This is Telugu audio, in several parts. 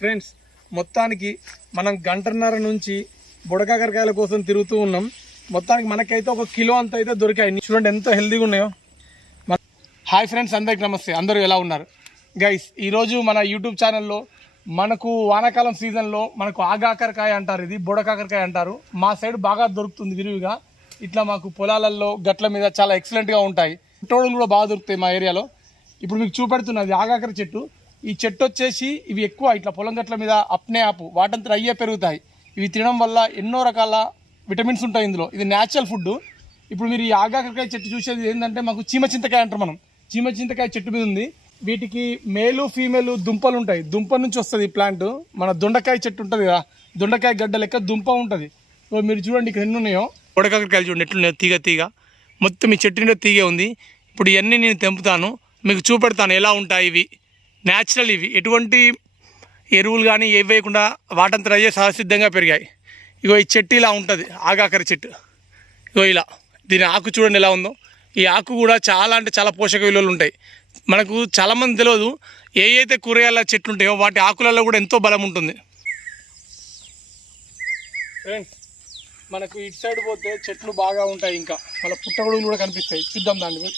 ఫ్రెండ్స్ మొత్తానికి మనం గంటన్నర నుంచి బుడకాకరకాయల కోసం తిరుగుతూ ఉన్నాం. మొత్తానికి మనకైతే ఒక కిలో అంత అయితే దొరికాయి. చూడండి ఎంత హెల్దీగా ఉన్నాయో. హాయ్ ఫ్రెండ్స్ అందరికి నమస్తే. అందరూ ఎలా ఉన్నారు? గైస్ ఈరోజు మన యూట్యూబ్ ఛానల్లో మనకు వానాకాలం సీజన్లో మనకు ఆగాకరకాయ అంటారు ఇది బుడకాకరకాయ అంటారు. మా సైడ్ బాగా దొరుకుతుంది విరివిగా. ఇట్లా మాకు పొలాలలో గట్ల మీద చాలా ఎక్సలెంట్గా ఉంటాయి. టోడులు కూడా బాగా దొరుకుతాయి మా ఏరియాలో. ఇప్పుడు మీకు చూపెడుతున్నది ఆగాకర చెట్టు. ఈ చెట్టు వచ్చేసి ఇవి ఎక్కువ ఇట్లా పొలం గట్ల మీద అప్నే ఆపు. వాటంతా అయ్యే పెరుగుతాయి. ఇవి తినడం వల్ల ఎన్నో రకాల విటమిన్స్ ఉంటాయి ఇందులో. ఇది న్యాచురల్ ఫుడ్ ఇప్పుడు మీరు ఈ ఆగాకరకాయ చెట్టు చూసేది ఏంటంటే మాకు చీమ చింతకాయ అంటారు మనం. చీమ చింతకాయ చెట్టు మీద ఉంది. వీటికి మేలు ఫీమేలు దుంపలు ఉంటాయి. దుంప నుంచి వస్తుంది ఈ ప్లాంట్ మన దొండకాయ చెట్టు ఉంటుంది కదా. దొండకాయ గడ్డ లెక్క దుంప ఉంటుంది. సో మీరు చూడండి ఇక్కడ ఎన్ని ఉన్నాయో. బుడకాకరకాయలు చూడండి ఎట్లున్నాయో తీగ తీగ. మొత్తం ఈ చెట్టు నిండా తీగే ఉంది. ఇప్పుడు ఇవన్నీ నేను తెంపుతాను. మీకు చూపెడతాను ఎలా ఉంటాయి ఇవి. న్యాచురల్ ఇవి. ఎటువంటి ఎరువులు కానీ ఏవి వేయకుండా వాటంతా అయ్యే సహసిద్ధంగా పెరిగాయి. ఇగో ఈ చెట్టు ఇలా ఉంటుంది ఆగాకర చెట్టు. ఇగో ఇలా. దీని ఆకు చూడండి ఎలా ఉందో. ఈ ఆకు కూడా చాలా అంటే చాలా పోషక విలువలు ఉంటాయి. మనకు చాలామంది తెలియదు ఏ అయితే కూరగాయల చెట్లు ఉంటాయో వాటి ఆకులలో కూడా ఎంతో బలం ఉంటుంది. ఫ్రెండ్స్ మనకు ఇటు సైడ్ పోతే చెట్లు బాగా ఉంటాయి ఇంకా. మళ్ళీ పుట్టగొడుగులు కూడా కనిపిస్తాయి. చూద్దాం దాన్ని.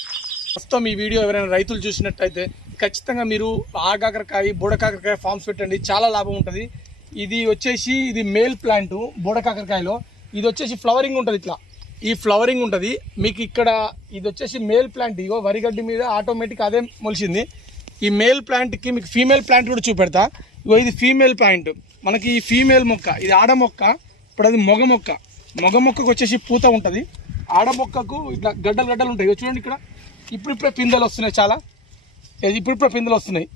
ప్రస్తుతం ఈ వీడియో ఎవరైనా రైతులు చూసినట్టయితే ఖచ్చితంగా మీరు ఆగాకరకాయ బుడకాకరకాయ ఫార్మ్స్ పెట్టండి. చాలా లాభం ఉంటుంది. ఇది వచ్చేసి ఇది మేల్ ప్లాంట్ బుడకాకరకాయలో ఇది వచ్చేసి ఫ్లవరింగ్ ఉంటుంది ఇట్లా. ఈ ఫ్లవరింగ్ ఉంటుంది. మీకు ఇక్కడ ఇది వచ్చేసి మేల్ ప్లాంట్ ఇగో వరిగడ్డి మీద ఆటోమేటిక్ అదే మొలిచింది ఈ మేల్ ప్లాంట్కి మీకు ఫీమేల్ ప్లాంట్ కూడా చూపెడతా. ఇగో ఇది ఫీమేల్ ప్లాంట్ మనకి ఈ ఫీమేల్ మొక్క ఇది ఆడ మొక్క ఇప్పుడు అది మొగ మొక్క. మొగ మొక్కకు వచ్చేసి పూత ఉంటుంది. ఆడ మొక్కకు ఇట్లా గడ్డలు గడ్డలు ఉంటాయి. ఇగో చూడండి ఇక్కడ. ఇప్పుడిప్పుడే పిందెలు వస్తున్నాయి చాలా. ఇది ఇప్పుడు పిందెలు వస్తున్నాయి.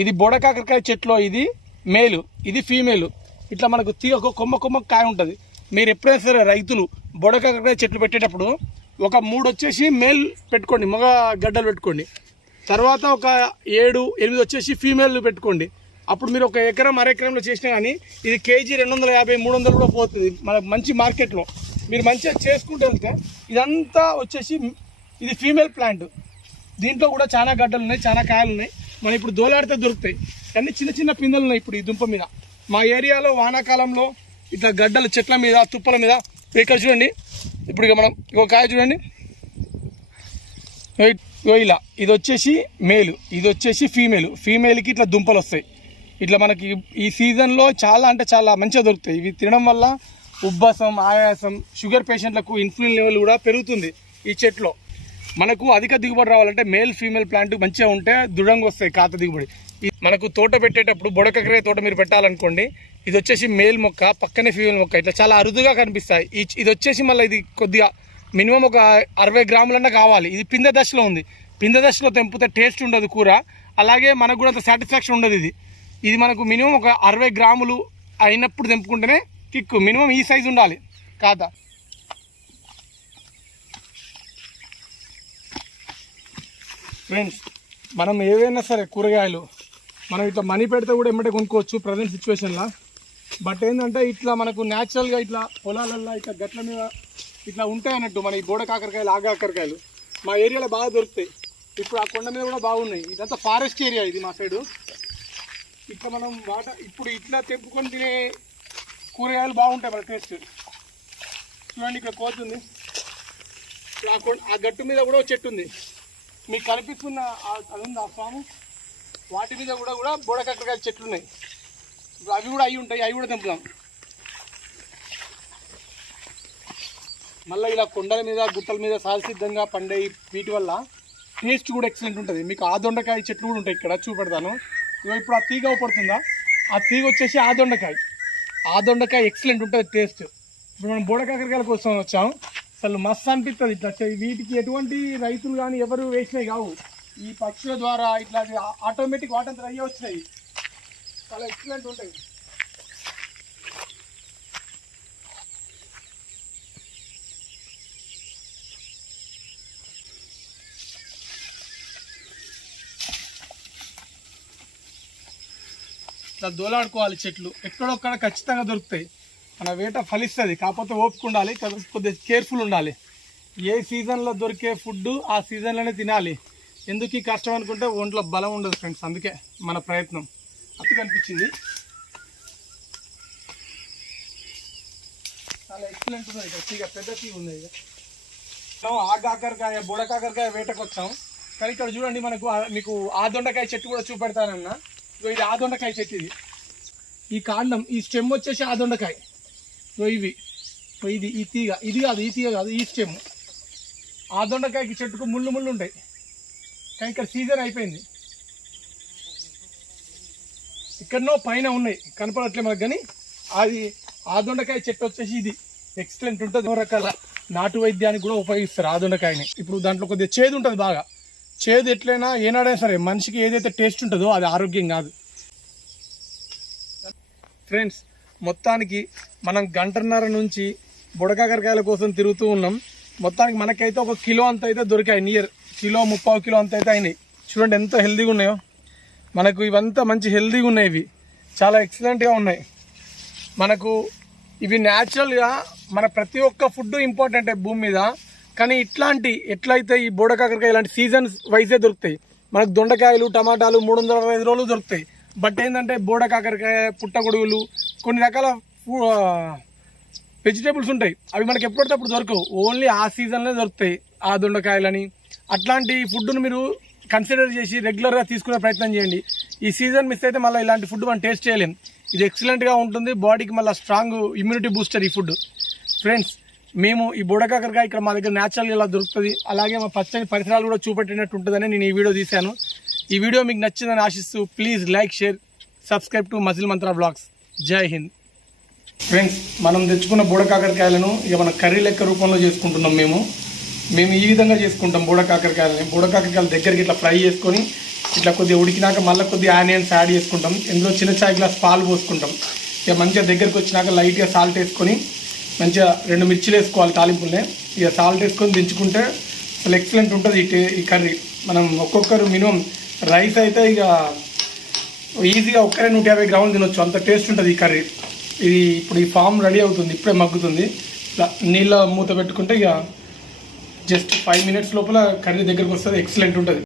ఇది బొడకాకరకాయ చెట్లో ఇది మేలు. ఇది ఫీమేలు ఇట్లా మనకు తీగ ఒక కొమ్మ కొమ్మ కాయ ఉంటుంది. మీరు ఎప్పుడైనా సరే రైతులు బొడకాకరకాయ చెట్లు పెట్టేటప్పుడు ఒక మూడు వచ్చేసి మేల్ పెట్టుకోండి. మగ గడ్డలు పెట్టుకోండి. తర్వాత ఒక ఏడు ఎనిమిది వచ్చేసి ఫీమేల్ పెట్టుకోండి. అప్పుడు మీరు ఒక ఎకరం అర ఎకరంలో చేసినా కానీ ఇది కేజీ రెండు వందల యాభై మూడు వందలు కూడా పోతుంది. మన మంచి మార్కెట్లో. మీరు మంచిగా చేసుకుంటూ వెళ్తే ఇదంతా వచ్చేసి ఇది ఫీమేల్ ప్లాంట్ దీంట్లో కూడా చాలా గడ్డలు ఉన్నాయి చాలా కాయలు ఉన్నాయి. మనం ఇప్పుడు దోలాడితే దొరుకుతాయి. అన్ని చిన్న చిన్న పిందెలు ఉన్నాయి ఇప్పుడు ఈ దుంప మీద. మా ఏరియాలో వానాకాలంలో ఇట్లా గడ్డలు చెట్ల మీద తుప్పల మీద ఇక్కడ చూడండి. ఇప్పుడు ఇక మనం ఒక కాయ చూడండి. ఇలా. ఇది వచ్చేసి మేలు. ఇది వచ్చేసి ఫీమేల్. ఫీమేల్కి ఇట్లా దుంపలు వస్తాయి. ఇట్లా మనకి ఈ సీజన్లో చాలా అంటే చాలా మంచిగా దొరుకుతాయి. ఇవి తినడం వల్ల ఉబ్బసం ఆయాసం షుగర్ పేషెంట్లకు ఇన్సులిన్ లెవెల్ కూడా పెరుగుతుంది ఈ చెట్లో. మనకు అధిక దిగుబడి రావాలంటే మేల్ ఫీమేల్ ప్లాంట్ మంచిగా ఉంటే దృఢంగా వస్తాయి కాత దిగుబడి. మనకు తోట పెట్టేటప్పుడు బొడకకరే తోట మీరు పెట్టాలనుకోండి ఇది వచ్చేసి మేల్ మొక్క పక్కనే ఫీమేల్ మొక్క ఇట్లా చాలా అరుదుగా కనిపిస్తాయి. ఇది వచ్చేసి మళ్ళీ ఇది కొద్దిగా మినిమం ఒక అరవై గ్రాములన్నా కావాలి. ఇది పిందె దశలో ఉంది. పిందె దశలో తెంపితే టేస్ట్ ఉండదు కూర. అలాగే మనకు కూడా అంత సాటిస్ఫాక్షన్ ఉండదు ఇది. ఇది మనకు మినిమం ఒక అరవై గ్రాములు అయినప్పుడు తెంపుకుంటేనే కిక్కు. మినిమం ఈ సైజు ఉండాలి కాదా ఫ్రెండ్స్ మనం ఏవైనా సరే కూరగాయలు మనం ఇట్లా మనీ పెడితే కూడా ఎమ్మటే కొనుక్కోవచ్చు ప్రజెంట్ సిచ్యువేషన్లో బట్ ఏంటంటే ఇట్లా మనకు న్యాచురల్గా ఇట్లా పొలాలల్లో ఇట్లా గట్ల మీద ఇట్లా ఉంటాయి అన్నట్టు మన ఈ బోడ కాకరకాయలు ఆగా కాకరకాయలు. మా ఏరియాలో బాగా దొరుకుతాయి. ఇప్పుడు ఆ కొండ మీద కూడా బాగున్నాయి. ఇదంతా ఫారెస్ట్ ఏరియా ఇది మా సైడు ఇట్లా మనం వాటర్ ఇప్పుడు ఇట్లా తెంపుకొని తినే కూరగాయలు బాగుంటాయి మన టేస్ట్ చూడండి ఇక్కడ కోతుంది ఆ కొండ ఆ గట్టు మీద కూడా ఒక చెట్టు ఉంది. మీకు కనిపిస్తున్న ఆ- అది ఉంది ఆ స్వామి వాటి మీద కూడా కూడా బోడకాకరకాయ చెట్లు ఉన్నాయి ఇప్పుడు అవి కూడా అవి ఉంటాయి అవి కూడా తెంపుదాం. మళ్ళీ ఇలా కొండల మీద గుట్టల మీద సహసిద్ధంగా పండే వీటి వల్ల టేస్ట్ కూడా ఎక్సలెంట్ ఉంటుంది. మీకు ఆ దొండకాయ చెట్లు కూడా ఉంటాయి ఇక్కడ చూపెడతాను. ఇగో ఇప్పుడు ఆ తీగ పడుతుందా ఆ తీగ వచ్చేసి ఆ దొండకాయ. ఆ దొండకాయ ఎక్సలెంట్ ఉంటుంది టేస్ట్ ఇప్పుడు మనం బోడకాకరకాయల కోసం వచ్చాము అసలు మస్తు అనిపిస్తుంది ఇట్లా వీటికి ఎటువంటి రైతులు కానీ ఎవరు వేసినవి కావు. ఈ పక్షుల ద్వారా ఇట్లా ఆటోమేటిక్ వాటర్ అయ్యి వచ్చినాయి. చాలా ఎక్సలెంట్ ఉంటాయి. ఇట్లా దోలాడుకోవాలి చెట్లు. ఎక్కడొక్కడ ఖచ్చితంగా దొరుకుతాయి. మన వేట ఫలిస్తుంది. కాకపోతే ఓపిక ఉండాలి కొద్దిగా కేర్ఫుల్ ఉండాలి. ఏ సీజన్లో దొరికే ఫుడ్ ఆ సీజన్లోనే తినాలి. ఎందుకు ఈ కష్టం అనుకుంటే ఒంట్లో బలం ఉండదు ఫ్రెండ్స్. అందుకే మన ప్రయత్నం. అప్పు కనిపించింది. చాలా ఎక్సలెంట్ ఉంది ఇక పెద్ద టీ ఉంది ఇక. ఆ కాకరకాయ బుడ కాకరకాయ వేటకు వచ్చాం. కానీ ఇక్కడ చూడండి మనకు మీకు ఆ దొండకాయ చెట్టు కూడా చూపెడతానన్నా. ఇది ఆ దొండకాయ చెట్టు ఇది. ఈ కాండం ఈ స్టెమ్ వచ్చేసి ఆ దొండకాయ. ఇవి ఇది ఈ తీగ. ఇది కాదు ఈ తీగ కాదు ఈ స్టెమ్. ఆ దొండకాయకి చెట్టుకు ముళ్ళు ముళ్ళు ఉంటాయి. కానీ ఇక్కడ సీజన్ అయిపోయింది. ఎక్కడనో పైన ఉన్నాయి. కనపడట్లే మనకు కానీ అది ఆ దొండకాయ చెట్టు వచ్చేసి ఇది. ఎక్సలెంట్ ఉంటుంది. రకాల నాటు వైద్యానికి కూడా ఉపయోగిస్తారు ఆ దొండకాయని. ఇప్పుడు దాంట్లో కొద్దిగా చేదు ఉంటుంది బాగా. చేదు ఎట్లయినా ఏనాడైనా సరే మనిషికి ఏదైతే టేస్ట్ ఉంటుందో అది ఆరోగ్యం కాదు. ఫ్రెండ్స్ మొత్తానికి మనం గంటన్నర నుంచి బుడకాకరకాయల కోసం తిరుగుతూ ఉన్నాం. మొత్తానికి మనకైతే ఒక కిలో అంత అయితే దొరికాయి. నియర్ కిలో ముప్పావు కిలో అంత అయితే అయినాయి. చూడండి ఎంత హెల్దీగా ఉన్నాయో. మనకు ఇవంతా మంచి హెల్దీగా ఉన్నాయి ఇవి. చాలా ఎక్సలెంట్గా ఉన్నాయి. మనకు ఇవి న్యాచురల్గా మన ప్రతి ఒక్క ఫుడ్ ఇంపార్టెంట్ భూమి మీద. కానీ ఇట్లాంటి ఎట్లయితే ఈ బోడకాకరకాయ ఇలాంటి సీజన్స్ వైజే దొరుకుతాయి? మనకు దొండకాయలు టమాటాలు మూడు వందల అరవై ఐదు రోజులు దొరుకుతాయి. బట్ ఏంటంటే బోడ కాకరకాయ పుట్టగొడుగులు కొన్ని రకాల వెజిటేబుల్స్ ఉంటాయి. అవి మనకి ఎప్పుడైతే అప్పుడు దొరకవు. ఓన్లీ ఆ సీజన్లో దొరుకుతాయి ఆ దొండకాయలని. అట్లాంటి ఫుడ్ను మీరు కన్సిడర్ చేసి రెగ్యులర్గా తీసుకునే ప్రయత్నం చేయండి. ఈ సీజన్ మిస్ అయితే మళ్ళీ ఇలాంటి ఫుడ్ మనం టేస్ట్ చేయలేం. ఇది ఎక్సలెంట్గా ఉంటుంది. బాడీకి మళ్ళీ స్ట్రాంగ్ ఇమ్యూనిటీ బూస్టర్ ఈ ఫుడ్ ఫ్రెండ్స్ మేము ఈ బుడకాకరకాయ ఇక్కడ మా దగ్గర న్యాచురల్గా ఇలా దొరుకుతుంది. అలాగే మా పచ్చని పరిసరాలు కూడా చూపెట్టినట్టు ఉంటుందని నేను ఈ వీడియో తీశాను. ఈ వీడియో మీకు నచ్చిందని ఆశిస్తూ please like share subscribe to muscle mantra vlogs జై హింద్ ఫ్రెండ్స్ మనం తెచ్చుకున్న బూడకాకరకాయలను ఇక మన కర్రీ లెక్క రూపంలో చేసుకుంటున్నాం మేము. మేము ఈ విధంగా చేసుకుంటాం బూడకాకరకాయలని బూడకాకరకాయలు దగ్గరికి ఇట్లా ఫ్రై చేసుకొని ఇట్లా కొద్దిగా ఉడికినాక మళ్ళీ కొద్దిగా ఆనియన్స్ యాడ్ చేసుకుంటాం. ఇందులో చిన్న చాయ్ గ్లాస్ పాలు పోసుకుంటాం. ఇక మంచిగా దగ్గరికి వచ్చినాక లైట్గా సాల్ట్ వేసుకొని మంచిగా రెండు మిర్చిలు వేసుకోవాలి తాలింపులనే. ఇక సాల్ట్ వేసుకొని దించుకుంటే అసలు ఎక్సలెంట్ ఉంటుంది ఈ కర్రీ. మనం ఒక్కొక్కరు మినిమం రైస్ అయితే ఇక ఈజీగా ఒక్కరే నూట యాభై గ్రాములు తినొచ్చు. అంత టేస్ట్ ఉంటుంది ఈ కర్రీ. ఇది ఇప్పుడు ఈ ఫామ్ రెడీ అవుతుంది ఇప్పుడే మగ్గుతుంది. ఇలా నీళ్ళ మూత పెట్టుకుంటే ఇక జస్ట్ ఫైవ్ మినిట్స్ లోపల కర్రీ దగ్గరికి వస్తుంది ఎక్సలెంట్ ఉంటుంది.